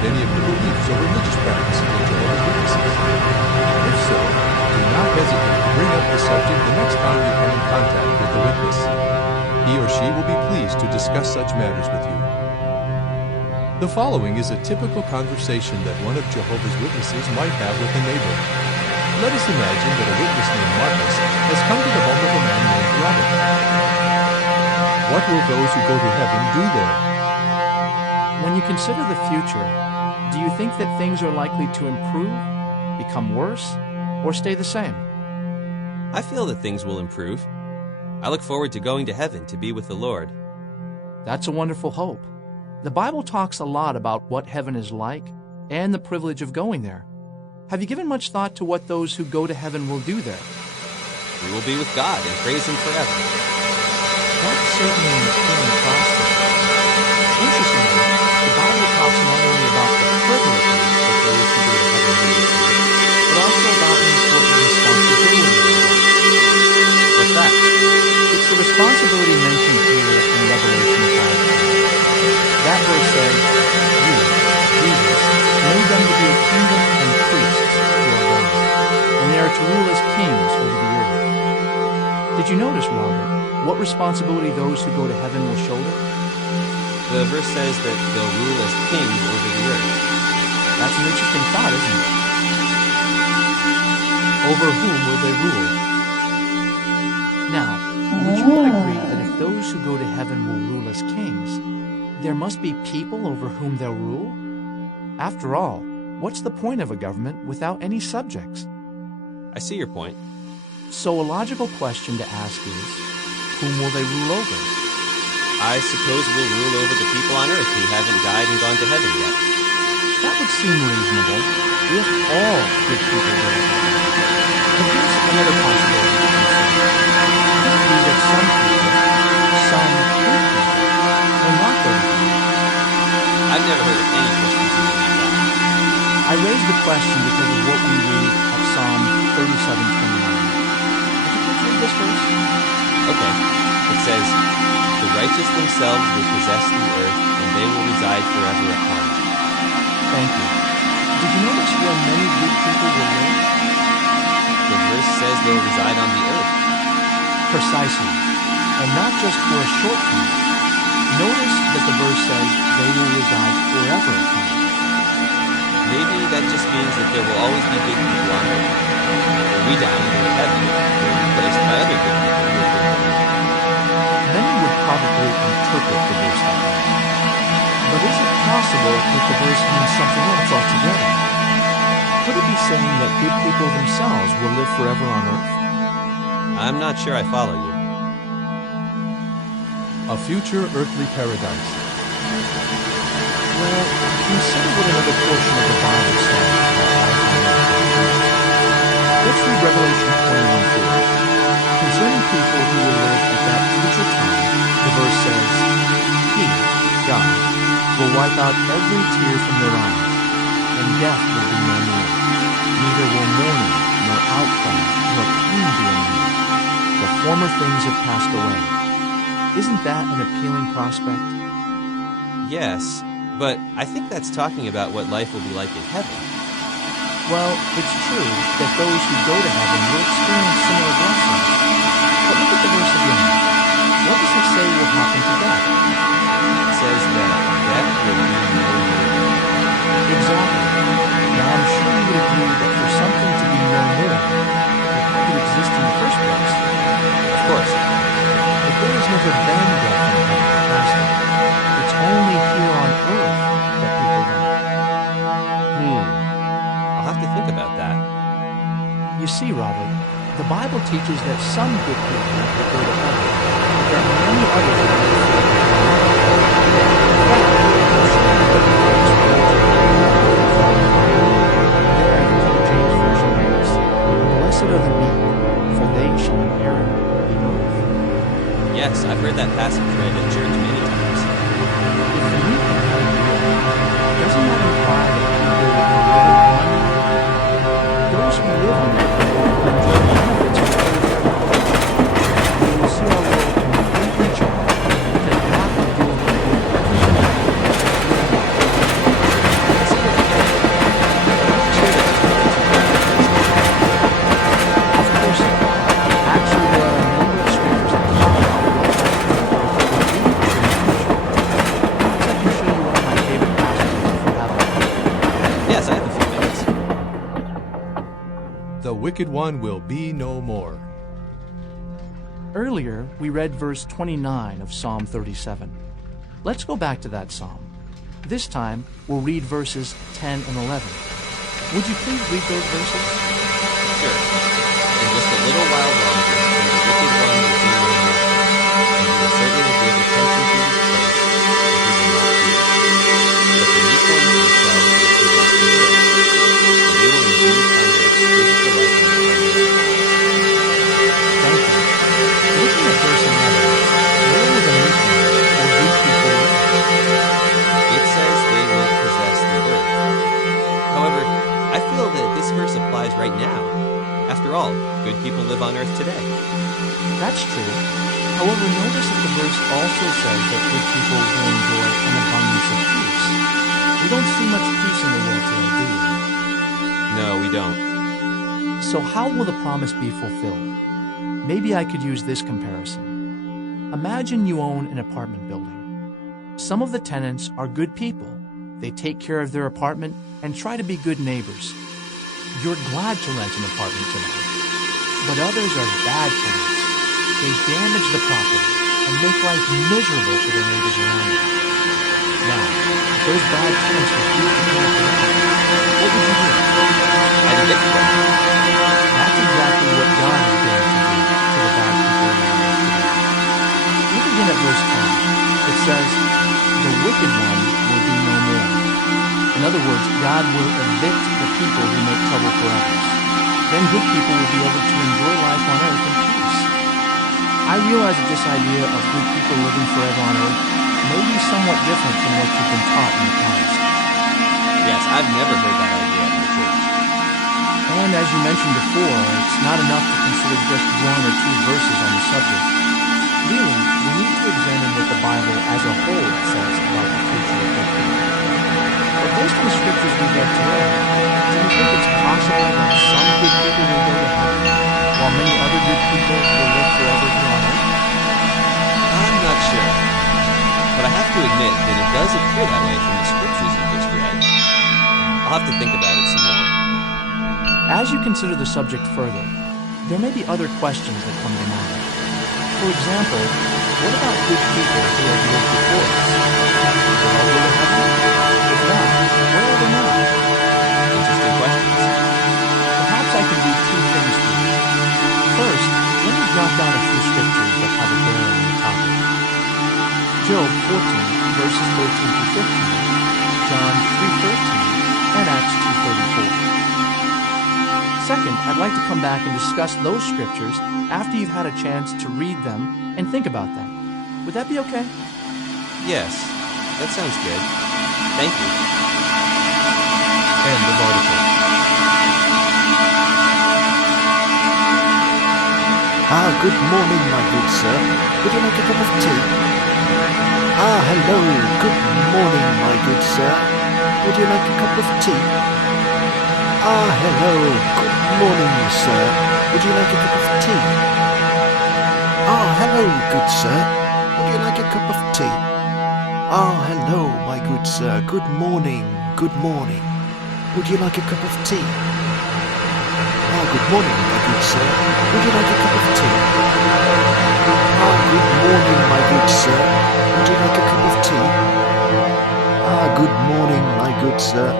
about any of the beliefs or religious practices of Jehovah's Witnesses? If so, do not hesitate to bring up the subject the next time you come in contact with a witness. He or she will be pleased to discuss such matters with you. The following is a typical conversation that one of Jehovah's Witnesses might have with a neighbor. Let us imagine that a witness named Marcus has come to the home of a man named Robert. What will those who go to heaven do there? When you consider the future, do you think that things are likely to improve, become worse, or stay the same? I feel that things will improve. I look forward to going to heaven to be with the Lord. That's a wonderful hope. The Bible talks a lot about what heaven is like and the privilege of going there. Have you given much thought to what those who go to heaven will do there? We will be with God and praise Him forever. That's certainly an appealing prospect. Interestingly, the Bible talks not only about the privileges that those who go to heaven will receive, but also about an important responsibility they have. What's that? It's the responsibility mentioned here in Revelation 5. That verse says, "You, Jesus, made them to be a kingdom and priests to our God, and they are to rule as kings over the earth." Did you notice, Robert, what responsibility those who go to heaven will shoulder? The verse says that they'll rule as kings over the earth. That's an interesting thought, isn't it? Over whom will they rule? Now, would you not agree that if those who go to heaven will rule as kings, there must be people over whom they'll rule? After all, what's the point of a government without any subjects? I see your point. So a logical question to ask is, whom will they rule over? I suppose we'll rule over the people on earth who haven't died and gone to heaven yet. That would seem reasonable if all good people go to heaven. But here's another possibility to consider. It could be that some people, some good people, will not go to heaven. I've never heard of any Christians who believe that. I raise the question because of what we read at Psalm 37:29. Would you please read this verse? Okay. It says, "The righteous themselves will possess the earth, and they will reside forever upon it." Thank you. Did you notice where many good people will live? The verse says they'll reside on the earth. Precisely. And not just for a short time. Notice that the verse says they will reside forever upon it. Maybe that just means that there will always be good people on earth. When we die and go to heaven, we're replaced by other good people who have been there. Many would probably interpret the verse that way. But is it possible that the verse means something else altogether? Could it be saying that good people themselves will live forever on earth? I'm not sure I follow you. A future earthly paradise. Well, consider what another portion of the Bible says about life on earth in the future. Let's read Revelation 21:4. Concerning people who will live at that future time, the verse says, "He, God, will wipe out every tear from their eyes, and death will be no more. Neither will mourning, nor outcry, nor pain be any more. The former things have passed away." Isn't that an appealing prospect? Yes, but I think that's talking about what life will be like in heaven. Well, it's true that those who go to heaven will experience similar blessings. But look at the verse again. What does it say will happen to death? It says that death will be no more. Exactly. Now, I'm sure you would agree that for something to be no more, it had to exist in the first place. Of course. But there has never been death in heaven, has there? It's only here on earth that people die. I'll have to think about that. You see, Robert, the Bible teaches that some good people will go to heaven, but that many others will live forever. In fact, there in the King James Version reads, "Blessed are the meek, for they shall inherit the earth." Yes, I've heard that passage read at church many times. If the meek inherit the earth, doesn't that imply that people will live in harmony? Those who live on that earth will enjoy the benefits of the earth. We will see our world completely changed with a path of doing good everything. I see wicked one will be no more. Earlier, we read verse 29 of Psalm 37. Let's go back to that psalm. This time, we'll read verses 10 and 11. Would you please read those verses? Sure. In just a little while longer, and the wicked one will be no more. And he will certainly give attention to his place, and he will not fear. But the meek ones themselves will possess the earth, and they will indeed find their exquisite delight in the presence of God. Thank you. Looking at verse 11, where will the meek ones, or good people, live? It says they will possess the earth. However, I feel that this verse applies right now. After all, good people live on earth today. That's true. However, notice that the verse also says that good people will enjoy an abundance of peace. We don't see much peace in the world today, do we? No, we don't. So how will the promise be fulfilled? Maybe I could use this comparison. Imagine you own an apartment building. Some of the tenants are good people. They take care of their apartment and try to be good neighbors. You're glad to rent an apartment to them. But others are bad tenants. They damage the property and make life miserable for their neighbors around them. Now, if those bad tenants refuse to pay up their rent, what would you do? I'd evict them. That's exactly what God is going to do to the bad people around us today. Look again at verse 10. It says, the wicked one will be no more. In other words, God will evict the people who make trouble for others. Then good people will be able to enjoy life on earth in peace. I realize that this idea of good people living forever on earth may be somewhat different from what you've been taught in the past. Yes, I've never heard that idea in the church. And as you mentioned before, it's not enough to consider just one or two verses on the subject. Really, we need to examine what the Bible as a whole says about the future of good people. But based on the scriptures we've read today, do you think it's possible that some good people will go to heaven, while many other good people will live forever here on earth? I'm not sure. But I have to admit that it does appear that way from the scriptures you just read. I'll have to think about it some more. As you consider the subject further, there may be other questions that come to mind. For example, what about good people who have lived before us? Will they all go to heaven? If not, where are they now? Interesting questions. Perhaps I can do two things for you. First, let me jot down a few scriptures that have a bearing on the topic. Job 14, verses 13 to 15, John 3:13, and Acts 2:34. Second, I'd like to come back and discuss those scriptures after you've had a chance to read them and think about them. Would that be okay? Yes, that sounds good. Thank you. End of article. Good morning, my good sir. Would you like a cup of tea? Hello. Good morning, my good sir. Would you like a cup of tea? Hello. Good morning, sir. Would you like a cup of tea? Hello, good sir. Would you like a cup of tea? Hello, my good sir. Good morning. Good morning. Would you like a cup of tea? Good morning, my good sir. Would you like a cup of tea? Good morning, my good sir. Would you like a cup of tea? Good morning, my good sir.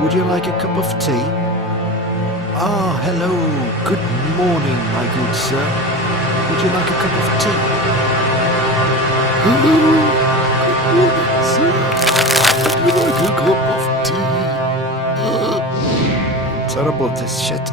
Would you like a cup of tea? Hello. Good morning, my good sir. Would you like a cup of tea? Hello. Good morning, sir. Would you like a cup of tea? Terrible, this shit.